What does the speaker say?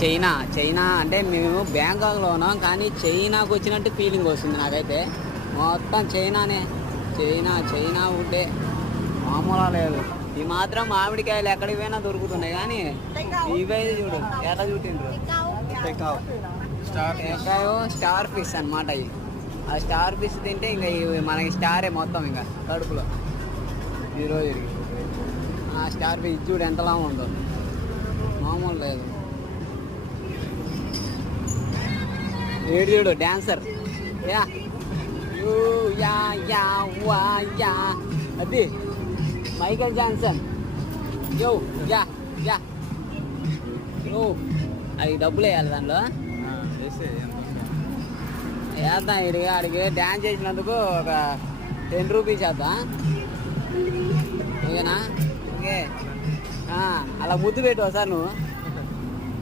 China China అంటే మేము బ్యాంకాక్లో ఉన్నాం, కానీ చైనాకు వచ్చినట్టు ఫీలింగ్ వస్తుంది నాకైతే. మొత్తం చైనానే, చైనా చైనా ఉంటే మామూలు లేదు. ఈ మాత్రం మామిడికాయలు ఎక్కడికి పోయినా దొరుకుతున్నాయి, కానీ ఇవైతే చూడు ఎట్లా చూటిండ్రు. స్టార్ ఫిష్ అనమాట. ఇవి ఆ స్టార్ ఫిష్ తింటే ఇంకా మనకి స్టారే మొత్తం ఇంకా కడుపులో. ఈరోజు ఆ స్టార్ ఫిష్ చూడు ఎంతలా ఉందో, మామూలు లేదు. ఏడు చూడు dancer, yeah you yeah yeah వా యా, అది మైకేల్ జాన్సన్. యో యా యా యో. అది డబ్బులు వేయాలి దాంట్లో, వేద్దాం. ఆడికి డ్యాన్స్ చేసినందుకు ఒక 10 రూపీస్ వేద్దాం. ఓకేనా? ఓకే, అలా ముద్దు పెట్టు ఒకసారి నువ్వు.